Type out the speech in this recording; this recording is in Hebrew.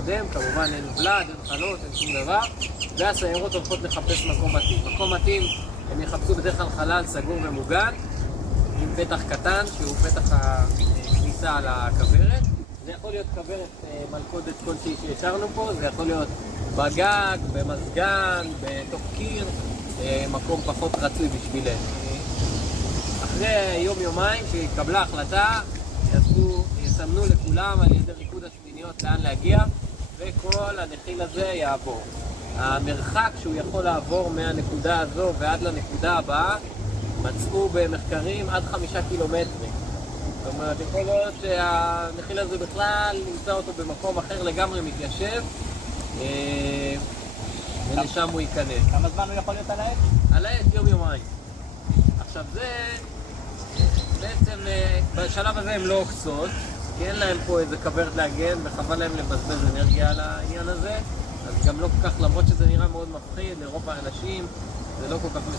הקודם, כמובן אין בלד, אין חלות, אין שום דבר, והסיירות הולכות לחפש מקום מתאים. מקום מתאים הם יחפשו בדרך כלל חלל סגור ומוגן, עם פתח קטן שהוא פתח הכניסה לכוורת. זה יכול להיות כוורת מלכודת כלשהי שהשארנו פה, זה יכול להיות בגג, במזגן, בתוך קיר, מקום פחות רצוי בשבילנו. אחרי יום-יומיים שהתקבלה החלטה, יסמנו לכולם על ידי ריקוד השמיניות לאן להגיע, וכל הנחיל הזה יעבור. המרחק שהוא יכול לעבור מהנקודה הזו ועד לנקודה הבאה, מצאו במחקרים עד 5 קילומטרים. זאת אומרת, יכול להיות שהנחיל הזה בכלל נמצא אותו במקום אחר לגמרי מתיישב, ולשם הוא ייכנס. כמה זמן הוא יכול להיות על העץ? על העץ יום-יומיים. עכשיו זה, בעצם בשלב הזה הם לא עוקצות, כי אין להם פה איזה כוורת להגן, וחבל להם לבזבז אנרגיה על העניין הזה, אז גם לא כל כך, למרות שזה נראה מאוד מפחיד לרוב האנשים, זה לא כל כך